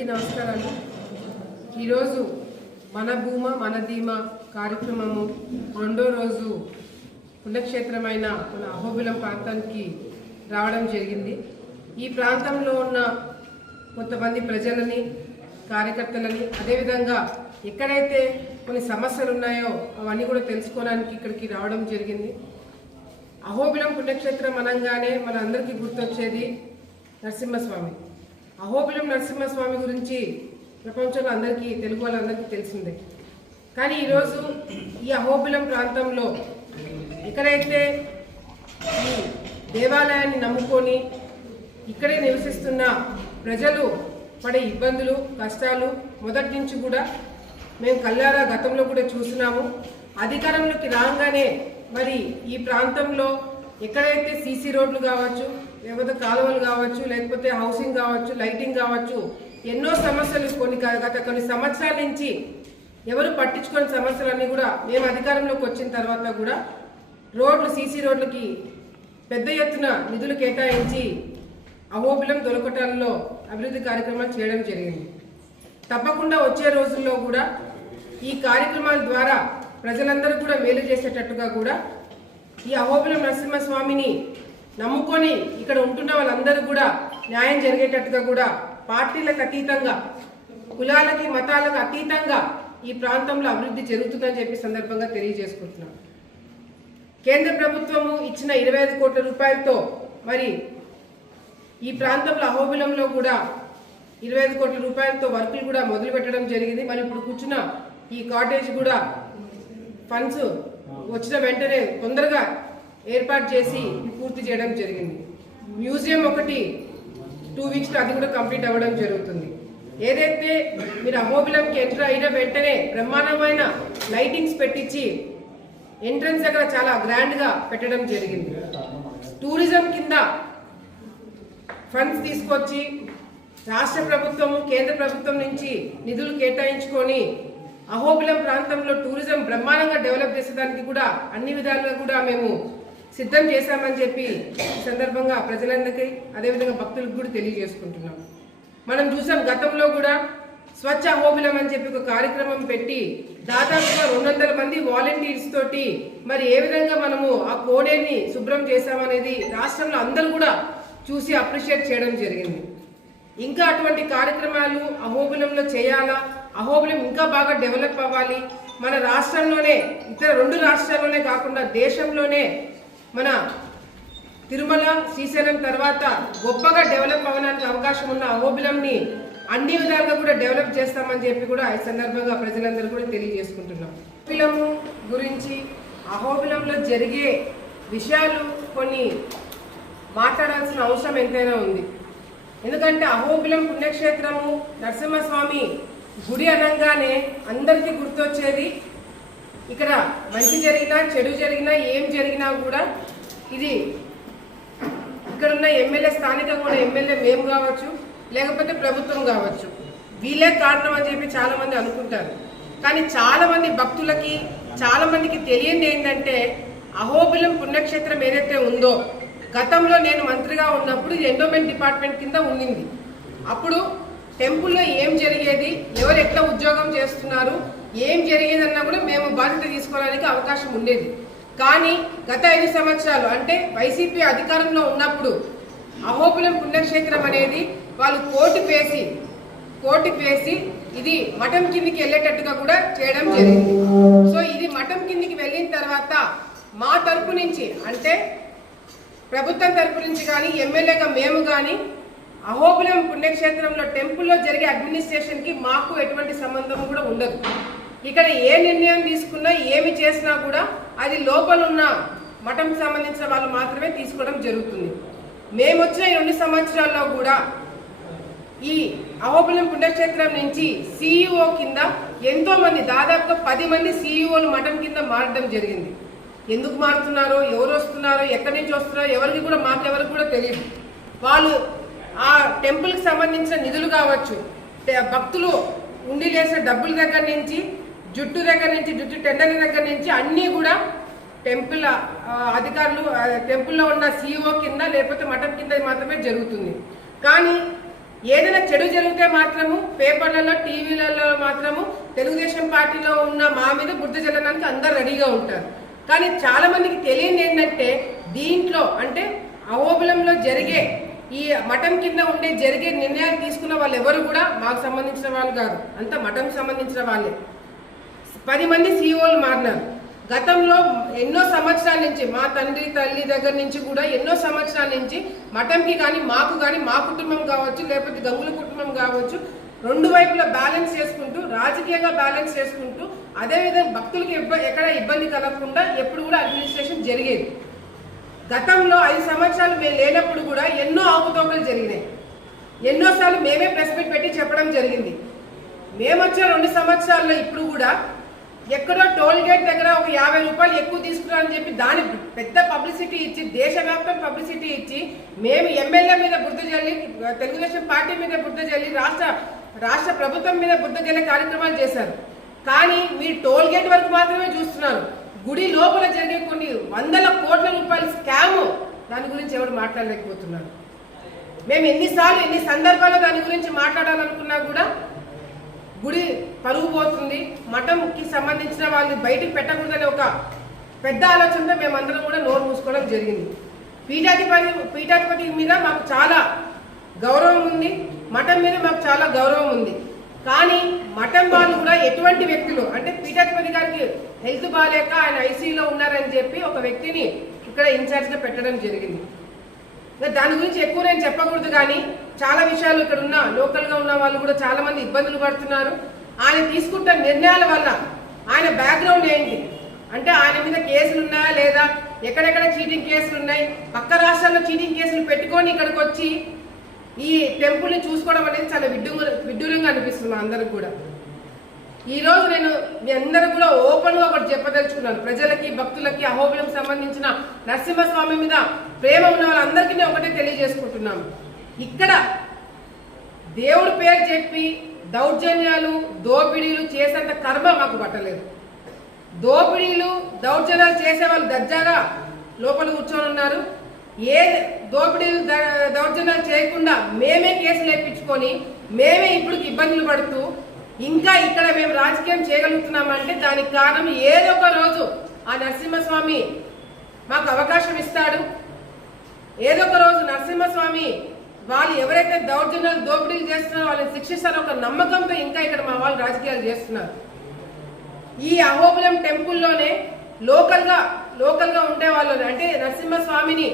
నమస్కారాలు. ఈరోజు మన భూమ మన ధీమా కార్యక్రమము రెండో రోజు పుణ్యక్షేత్రమైన మన అహోబిలం ప్రాంతానికి రావడం జరిగింది. ఈ ప్రాంతంలో ఉన్న కొంతమంది ప్రజలని కార్యకర్తలని అదేవిధంగా ఎక్కడైతే కొన్ని సమస్యలు ఉన్నాయో అవన్నీ కూడా తెలుసుకోవడానికి ఇక్కడికి రావడం జరిగింది. అహోబిలం పుణ్యక్షేత్రం అనగానే మన అందరికీ గుర్తొచ్చేది నరసింహస్వామి. అహోబిలం నరసింహస్వామి గురించి ప్రపంచంలో అందరికీ తెలుగు వాళ్ళందరికీ తెలిసిందే. కానీ ఈరోజు ఈ అహోబిలం ప్రాంతంలో ఎక్కడైతే ఈ దేవాలయాన్ని నమ్ముకొని ఇక్కడే నివసిస్తున్న ప్రజలు పడే ఇబ్బందులు కష్టాలు మొదటి నుంచి కూడా మేము కళ్ళారా గతంలో కూడా చూసినాము. అధికారంలోకి రాగానే మరి ఈ ప్రాంతంలో ఎక్కడైతే సీసీ రోడ్లు కావచ్చు, లేకపోతే కాలువలు కావచ్చు, లేకపోతే హౌసింగ్ కావచ్చు, లైటింగ్ కావచ్చు, ఎన్నో సమస్యలు గత కొన్ని సంవత్సరాల నుంచి ఎవరు పట్టించుకునే సమస్యలన్నీ కూడా మేము అధికారంలోకి వచ్చిన తర్వాత కూడా రోడ్లు సీసీ రోడ్లకి పెద్ద ఎత్తున నిధులు కేటాయించి అహోబిలం దొరకటాల్లో అభివృద్ధి కార్యక్రమాలు చేయడం జరిగింది. తప్పకుండా వచ్చే రోజుల్లో కూడా ఈ కార్యక్రమాల ద్వారా ప్రజలందరూ కూడా మేలు చేసేటట్టుగా కూడా ఈ అహోబిలం నరసింహస్వామిని నమ్ముకొని ఇక్కడ ఉంటున్న వాళ్ళందరూ కూడా న్యాయం జరిగేటట్టుగా కూడా పార్టీలకు అతీతంగా కులాలకి మతాలకు అతీతంగా ఈ ప్రాంతంలో అభివృద్ధి జరుగుతుందని చెప్పి సందర్భంగా తెలియజేసుకుంటున్నాం. కేంద్ర ప్రభుత్వము ఇచ్చిన 25 కోట్ల రూపాయలతో మరి ఈ ప్రాంతంలో అహోబిలంలో కూడా 25 కోట్ల రూపాయలతో వర్కులు కూడా మొదలు పెట్టడం జరిగింది. మరి ఇప్పుడు కూర్చున్న ఈ కాటేజ్ కూడా ఫండ్స్ వచ్చిన వెంటనే తొందరగా ఏర్పాటు చేసి పూర్తి చేయడం జరిగింది. మ్యూజియం ఒకటి 2 వీక్స్లో అది కూడా కంప్లీట్ అవ్వడం జరుగుతుంది. ఏదైతే మీరు అహోబిలంకి ఎంటర్ అయిన వెంటనే బ్రహ్మాండమైన లైటింగ్స్ పెట్టించి ఎంట్రన్స్ దగ్గర చాలా గ్రాండ్గా పెట్టడం జరిగింది. టూరిజం కింద ఫండ్స్ తీసుకొచ్చి రాష్ట్ర ప్రభుత్వము కేంద్ర ప్రభుత్వం నుంచి నిధులు కేటాయించుకొని అహోబిలం ప్రాంతంలో టూరిజం బ్రహ్మాండంగా డెవలప్ చేసేదానికి కూడా అన్ని విధాలుగా కూడా మేము సిద్ధం చేశామని చెప్పి ఈ సందర్భంగా ప్రజలందరికీ అదేవిధంగా భక్తులకు కూడా తెలియజేసుకుంటున్నాం. మనం చూసాం గతంలో కూడా స్వచ్ఛ అహోబిలం అని చెప్పి ఒక కార్యక్రమం పెట్టి దాదాపుగా 200 మంది వాలంటీర్స్ తోటి మరి ఏ విధంగా మనము ఆ కోడేని శుభ్రం చేశామనేది రాష్ట్రంలో అందరూ కూడా చూసి అప్రిషియేట్ చేయడం జరిగింది. ఇంకా అటువంటి కార్యక్రమాలు అహోబిలంలో చేయాలా, అహోబిలం ఇంకా బాగా డెవలప్ అవ్వాలి, మన రాష్ట్రంలోనే ఇతర 2 రాష్ట్రాల్లోనే కాకుండా దేశంలోనే మన తిరుమల శ్రీశైలం తర్వాత గొప్పగా డెవలప్ అవ్వడానికి అవకాశం ఉన్న అహోబిలంని అన్ని విధాలుగా కూడా డెవలప్ చేస్తామని చెప్పి కూడా ఈ సందర్భంగా ప్రజలందరూ కూడా తెలియజేసుకుంటున్నాం. అహోబిలం గురించి అహోబిలంలో జరిగే విషయాలు కొన్ని మాట్లాడాల్సిన అవసరం ఎంతైనా ఉంది. ఎందుకంటే అహోబిలం పుణ్యక్షేత్రము నరసింహస్వామి గుడి అనగానే అందరికీ గుర్తొచ్చేది ఇక్కడ మంచి జరిగినా చెడు జరిగినా ఏం జరిగినా కూడా ఇది ఇక్కడున్న ఎమ్మెల్యే స్థానికంగా ఉన్న ఎమ్మెల్యే మేము కావచ్చు, లేకపోతే ప్రభుత్వం కావచ్చు, వీళ్ళే కారణం అని చెప్పి చాలా మంది అనుకుంటారు. కానీ చాలా మంది భక్తులకి చాలా మందికి తెలియంది ఏంటంటే అహోబిలం పుణ్యక్షేత్రం ఏదైతే ఉందో గతంలో నేను మంత్రిగా ఉన్నప్పుడు ఇది ఎండోమెంట్ డిపార్ట్మెంట్ కింద ఉండింది. అప్పుడు టెంపుల్లో ఏం జరిగేది, ఎవరు ఎట్లా ఉద్యోగం చేస్తున్నారు, ఏం జరిగేదన్నా కూడా మేము బాధ్యత తీసుకోవడానికి అవకాశం ఉండేది. కానీ గత 5 సంవత్సరాలు అంటే వైసీపీ అధికారంలో ఉన్నప్పుడు అహోబిలం పుణ్యక్షేత్రం అనేది వాళ్ళు కోర్టు వేసి ఇది మఠం కిందికి వెళ్ళేటట్టుగా కూడా చేయడం జరిగింది. సో ఇది మఠం కిందికి వెళ్ళిన తర్వాత మా తరపు నుంచి అంటే ప్రభుత్వం తరపు నుంచి కానీ ఎమ్మెల్యేగా మేము కానీ అహోబిలం పుణ్యక్షేత్రంలో టెంపుల్లో జరిగే అడ్మినిస్ట్రేషన్కి మాకు ఎటువంటి సంబంధం కూడా ఉండదు. ఇక్కడ ఏ నిర్ణయం తీసుకున్నా ఏమి చేసినా కూడా అది లోపల ఉన్న మఠంకి సంబంధించిన వాళ్ళు మాత్రమే తీసుకోవడం జరుగుతుంది. మేము వచ్చిన 2 సంవత్సరాల్లో కూడా ఈ అహోబిలం పుణ్యక్షేత్రం నుంచి సిఇఓ కింద ఎంతో మంది దాదాపుగా 10 మంది సిఇఓలు మఠం కింద మారడం జరిగింది. ఎందుకు మారుతున్నారో, ఎవరు వస్తున్నారో, ఎక్కడి నుంచి వస్తున్నారో ఎవరికి కూడా మాకెవరికి కూడా తెలియదు. వాళ్ళు ఆ టెంపుల్కి సంబంధించిన నిధులు కావచ్చు, భక్తులు ఉండి చేసిన డబ్బుల దగ్గర నుంచి జుట్టు టెండర్ల దగ్గర నుంచి అన్నీ కూడా టెంపుల్ అధికారులు టెంపుల్లో ఉన్న సిఇఓ కింద లేకపోతే మఠం కింద మాత్రమే జరుగుతుంది. కానీ ఏదైనా చెడు జరిగితే మాత్రము పేపర్లలో టీవీలలో మాత్రము తెలుగుదేశం పార్టీలో ఉన్న మా మీద బుద్ధ జల్లడానికి అందరు రెడీగా ఉంటారు. కానీ చాలా మందికి తెలియదు ఏంటంటే దీంట్లో అంటే అహోబిలంలో జరిగే ఈ మఠం కింద ఉండే జరిగే నిర్ణయాలు తీసుకున్న వాళ్ళు ఎవరు కూడా మాకు సంబంధించిన వాళ్ళు కాదు, అంతా మఠంకి సంబంధించిన వాళ్ళే. 10 మంది సీఈఓలు మారినారు. గతంలో ఎన్నో సంవత్సరాల నుంచి మా తండ్రి తల్లి దగ్గర నుంచి కూడా ఎన్నో సంవత్సరాల నుంచి మఠంకి కానీ మాకు కానీ మా కుటుంబం కావచ్చు లేకపోతే గంగుల కుటుంబం కావచ్చు రెండు వైపులా బ్యాలెన్స్ చేసుకుంటూ రాజకీయంగా బ్యాలెన్స్ చేసుకుంటూ అదేవిధంగా భక్తులకి ఎక్కడ ఇబ్బంది కలగకుండా ఎప్పుడు కూడా అడ్మినిస్ట్రేషన్ జరిగేది. గతంలో 5 సంవత్సరాలు మేము లేనప్పుడు కూడా ఎన్నో అవకతవకలు జరిగినాయి. ఎన్నోసార్లు మేమే ప్రెస్ మీట్ పెట్టి చెప్పడం జరిగింది. మేము వచ్చే 2 సంవత్సరాల్లో ఇప్పుడు కూడా ఎక్కడో టోల్ గేట్ దగ్గర ఒక 50 రూపాయలు ఎక్కువ తీసుకున్నారని చెప్పి దాని పెద్ద పబ్లిసిటీ ఇచ్చి దేశవ్యాప్తం పబ్లిసిటీ ఇచ్చి మేము ఎమ్మెల్యే మీద బుద్ధ జల్లి తెలుగుదేశం పార్టీ మీద బుద్ధ జల్లి రాష్ట్ర ప్రభుత్వం మీద బుద్ధ జల్లే కార్యక్రమాలు చేశారు. కానీ మీరు టోల్ గేట్ వరకు మాత్రమే చూస్తున్నారు. గుడి లోపల జరిగే కొన్ని 100 కోట్ల రూపాయల స్కామ్ దాని గురించి ఎవరు మాట్లాడలేకపోతున్నారు. మేము ఎన్ని సందర్భాల్లో దాని గురించి మాట్లాడాలనుకున్నా కూడా గుడి పరుగు పోతుంది, మఠంకి సంబంధించిన వాళ్ళు బయటికి పెట్టకూడదనే ఒక పెద్ద ఆలోచనతో మేమందరం కూడా నోరు మూసుకోవడం జరిగింది. పీఠాధిపతి మీద మాకు చాలా గౌరవం ఉంది, మఠం మీద మాకు చాలా గౌరవం ఉంది. కానీ మఠం వాళ్ళు కూడా ఎటువంటి వ్యక్తులు అంటే పీఠాధిపతి గారికి హెల్త్ బాగాలేక ఆయన ఐసీయూలో ఉన్నారని చెప్పి ఒక వ్యక్తిని ఇక్కడ ఇన్ఛార్జ్గా పెట్టడం జరిగింది. దాని గురించి ఎక్కువ నేను చెప్పకూడదు, కానీ చాలా విషయాలు ఇక్కడ ఉన్న లోకల్గా ఉన్న వాళ్ళు కూడా చాలా మంది ఇబ్బందులు పడుతున్నారు. ఆయన తీసుకుంటున్న నిర్ణయాల వల్ల ఆయన బ్యాక్గ్రౌండ్ ఏంటి అంటే ఆయన మీద కేసులు ఉన్నాయా లేదా, ఎక్కడెక్కడ చీటింగ్ కేసులు ఉన్నాయి, పక్క రాష్ట్రాల్లో చీటింగ్ కేసులు పెట్టుకొని ఇక్కడికి వచ్చి ఈ టెంపుల్ని చూసుకోవడం అనేది చాలా విడ్డూరంగా అనిపిస్తుంది అందరికి కూడా. ఈరోజు నేను మీ అందరూ కూడా ఓపెన్గా ఒకటి చెప్పదలుచుకున్నాను. ప్రజలకి భక్తులకి అహోబిలం సంబంధించిన నరసింహస్వామి మీద ప్రేమ ఉన్న వాళ్ళందరికీ నేను ఒకటే తెలియజేసుకుంటున్నాను. ఇక్కడ దేవుడి పేరు చెప్పి దౌర్జన్యాలు దోపిడీలు చేసేంత కర్మ మాకు పట్టలేదు. దోపిడీలు దౌర్జన్యాలు చేసే వాళ్ళు దర్జాగా లోపల కూర్చొని ఉన్నారు. ఏ దోపిడీలు దౌర్జన్యాలు చేయకుండా మేమే కేసులు వేయించుకొని మేమే ఇప్పుడు ఇబ్బందులు పడుతూ ఇంకా ఇక్కడ మేము రాజకీయం చేయగలుగుతున్నామంటే దానికి కారణం ఏదో ఒక రోజు ఆ నరసింహస్వామి మాకు అవకాశం ఇస్తాడు. ఏదో ఒక రోజు నరసింహస్వామి వాళ్ళు ఎవరైతే దౌర్జన్యాలు దోపిడీలు చేస్తున్నారో వాళ్ళని శిక్షిస్తారో ఒక నమ్మకంతో ఇంకా ఇక్కడ మా వాళ్ళు రాజకీయాలు చేస్తున్నారు. ఈ అహోబిలం టెంపుల్లోనే లోకల్గా ఉండే వాళ్ళు అంటే నరసింహస్వామిని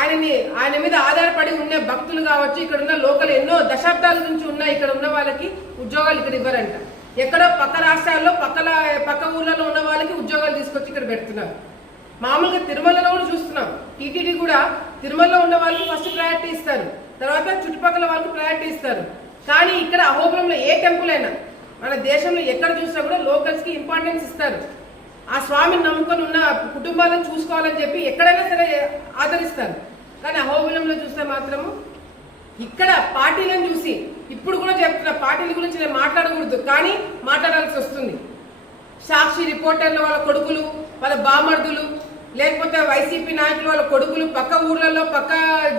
ఆయన మీద ఆధారపడి ఉన్న భక్తులు కావచ్చు, ఇక్కడ ఉన్న లోకల్ ఎన్నో దశాబ్దాల నుంచి ఉన్న ఇక్కడ ఉన్న వాళ్ళకి ఉద్యోగాలు ఇక్కడ ఇవ్వరంట. ఎక్కడో పక్క రాష్ట్రాల్లో పక్క ఊర్లలో ఉన్న వాళ్ళకి ఉద్యోగాలు తీసుకొచ్చి ఇక్కడ పెడుతున్నారు. మామూలుగా తిరుమలలో కూడా చూస్తున్నాం. టీటీడీ కూడా తిరుమలలో ఉన్న వాళ్ళకి ఫస్ట్ ప్రయారిటీ ఇస్తారు, తర్వాత చుట్టుపక్కల వాళ్ళకి ప్రయారిటీ ఇస్తారు. కానీ ఇక్కడ అహోబిలంలో ఏ టెంపుల్ అయినా మన దేశంలో ఎక్కడ చూసినా కూడా లోకల్స్ కి ఇంపార్టెన్స్ ఇస్తారు. ఆ స్వామిని నమ్ముకొని ఉన్న కుటుంబాలను చూసుకోవాలని చెప్పి ఎక్కడైనా సరే ఆదరిస్తారు. కానీ అహోబిలంలో చూస్తే మాత్రము ఇక్కడ పార్టీలను చూసి ఇప్పుడు కూడా చెప్తున్నా, పార్టీల గురించి నేను మాట్లాడకూడదు కానీ మాట్లాడాల్సి వస్తుంది. సాక్షి రిపోర్టర్లు వాళ్ళ కొడుకులు, వాళ్ళ బామర్దులు, లేకపోతే వైసీపీ నాయకులు వాళ్ళ కొడుకులు పక్క ఊర్లలో పక్క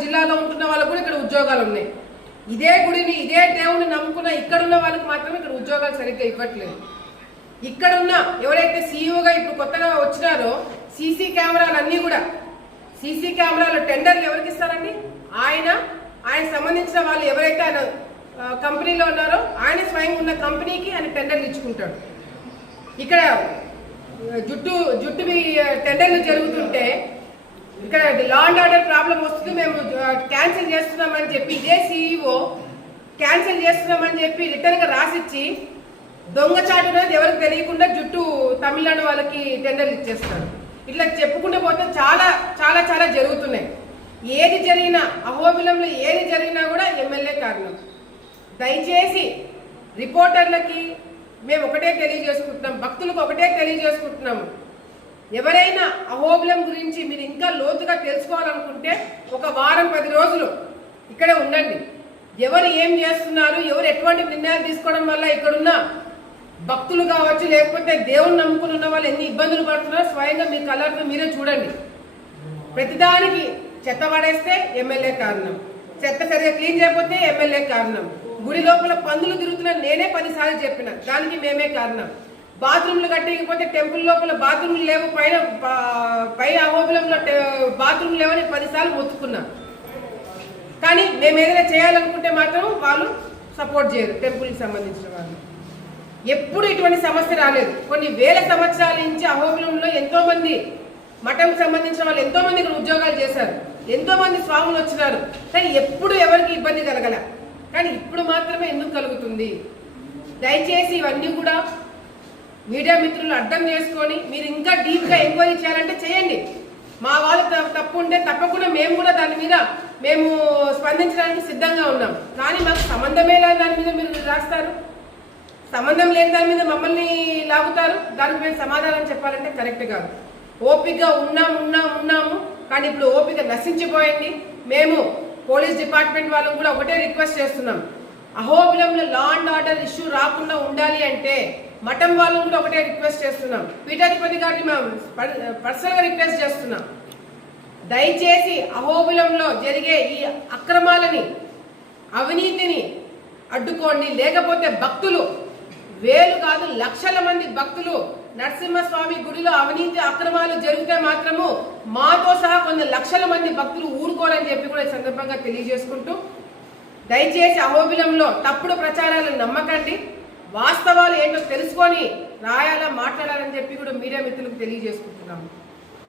జిల్లాలో ఉంటున్న వాళ్ళకు కూడా ఇక్కడ ఉద్యోగాలు ఉన్నాయి. ఇదే గుడిని ఇదే దేవుని నమ్ముకున్న ఇక్కడున్న వాళ్ళకి మాత్రమే ఇక్కడ ఉద్యోగాలు సరిగ్గా ఇవ్వట్లేదు. ఇక్కడున్న ఎవరైతే సీఈఓగా ఇప్పుడు కొత్తగా వచ్చినారో సీసీ కెమెరాలు అన్నీ కూడా సీసీ కెమెరాలు టెండర్లు ఎవరికి ఇస్తారండి? ఆయన సంబంధించిన వాళ్ళు ఎవరైతే ఆయన కంపెనీలో ఉన్నారో ఆయన స్వయం ఉన్న కంపెనీకి ఆయన టెండర్లు ఇచ్చుకుంటాడు. ఇక్కడ జుట్టు టెండర్లు జరుగుతుంటే ఇక్కడ లా అండ్ ఆర్డర్ ప్రాబ్లం వస్తుంది, మేము క్యాన్సిల్ చేస్తున్నామని చెప్పి ఇదే సీఈఓ క్యాన్సిల్ చేస్తున్నామని చెప్పి రిటర్న్ గా రాసిచ్చి దొంగచాటునది ఎవరికి తెలియకుండా జుట్టు తమిళనాడు వాళ్ళకి టెండర్లు ఇచ్చేస్తారు. ఇట్లా చెప్పుకుంటూ పోతే చాలా చాలా చాలా జరుగుతున్నాయి. ఏది జరిగినా అహోబిలంలో ఏది జరిగినా కూడా ఎమ్మెల్యే కారణం. దయచేసి రిపోర్టర్లకి మేము ఒకటే తెలియజేసుకుంటున్నాం, భక్తులకు ఒకటే తెలియజేసుకుంటున్నాము. ఎవరైనా అహోబిలం గురించి మీరు ఇంకా లోతుగా తెలుసుకోవాలనుకుంటే ఒక వారం 10 రోజులు ఇక్కడే ఉండండి. ఎవరు ఏం చేస్తున్నారు, ఎవరు ఎటువంటి నిర్ణయాలు తీసుకోవడం వల్ల ఇక్కడున్న భక్తులు కావచ్చు లేకపోతే దేవుని నమ్ముకుని ఉన్న వాళ్ళు ఎన్ని ఇబ్బందులు పడుతున్నారో స్వయంగా మీ కళ్ళతో మీరే చూడండి. ప్రతిదానికి చెత్త పడేస్తే ఎమ్మెల్యే కారణం, చెత్త సరిగా క్లీన్ చేయకపోతే ఎమ్మెల్యే కారణం, గుడి లోపల పందులు తిరుగుతున్నా నేనే 10 సార్లు చెప్పిన, దానికి మేమే కారణం, బాత్రూమ్లు కట్టకపోతే టెంపుల్ లోపల బాత్రూమ్లు లేవు, పై అహోబిలంలో బాత్రూమ్లు లేవని 10 సార్లు మొత్తుకున్నా. కానీ మేము ఏదైనా చేయాలనుకుంటే మాత్రం వాళ్ళు సపోర్ట్ చేయరు. టెంపుల్కి సంబంధించిన వాళ్ళు ఎప్పుడు ఇటువంటి సమస్య రాలేదు. కొన్ని వేల సంవత్సరాల నుంచి అహోబిలంలో ఎంతో మంది మఠంకి సంబంధించిన వాళ్ళు ఎంతో మంది ఇక్కడ ఉద్యోగాలు చేశారు, ఎంతో మంది స్వాములు వచ్చినారు, కానీ ఎప్పుడు ఎవరికి ఇబ్బంది కలగల. కానీ ఇప్పుడు మాత్రమే ఎందుకు కలుగుతుంది? దయచేసి ఇవన్నీ కూడా మీడియా మిత్రులు అర్థం చేసుకొని మీరు ఇంకా డీప్గా ఎంక్వైరీ చేయాలంటే చేయండి. మా వాళ్ళు తప్పు ఉంటే తప్పకుండా మేము కూడా దాని మీద మేము స్పందించడానికి సిద్ధంగా ఉన్నాం. కానీ మాకు సంబంధమే లేని దాని మీద మీరు రాస్తారు, సంబంధం లేని దాని మీద మమ్మల్ని లాగుతారు. దానికి మేము సమాధానం చెప్పాలంటే కరెక్ట్ కాదు. ఓపికగా ఉన్నాము కానీ ఇప్పుడు ఓపిక నశించిపోయింది. మేము పోలీస్ డిపార్ట్మెంట్ వాళ్ళని కూడా ఒకటే రిక్వెస్ట్ చేస్తున్నాం, అహోబిలంలో లా అండ్ ఆర్డర్ ఇష్యూ రాకుండా ఉండాలి అంటే మఠం వాళ్ళని కూడా ఒకటే రిక్వెస్ట్ చేస్తున్నాం. పీఠాధిపతి గారిని మేము పర్సనల్గా రిక్వెస్ట్ చేస్తున్నాం, దయచేసి అహోబిలంలో జరిగే ఈ అక్రమాలని అవినీతిని అడ్డుకోండి. లేకపోతే భక్తులు వేలు కాదు లక్షల మంది భక్తులు నరసింహస్వామి గుడిలో అవినీతి అక్రమాలు జరిగితే మాత్రము మాతో సహా కొన్ని లక్షల మంది భక్తులు ఊరుకోరని చెప్పి కూడా ఈ సందర్భంగా తెలియజేసుకుంటూ, దయచేసి అహోబిలంలో తప్పుడు ప్రచారాలను నమ్మకండి, వాస్తవాలు ఏంటో తెలుసుకొని రాయాలా మాట్లాడాలని చెప్పి కూడా మీడియా మిత్రులకు తెలియజేసుకుంటున్నాము.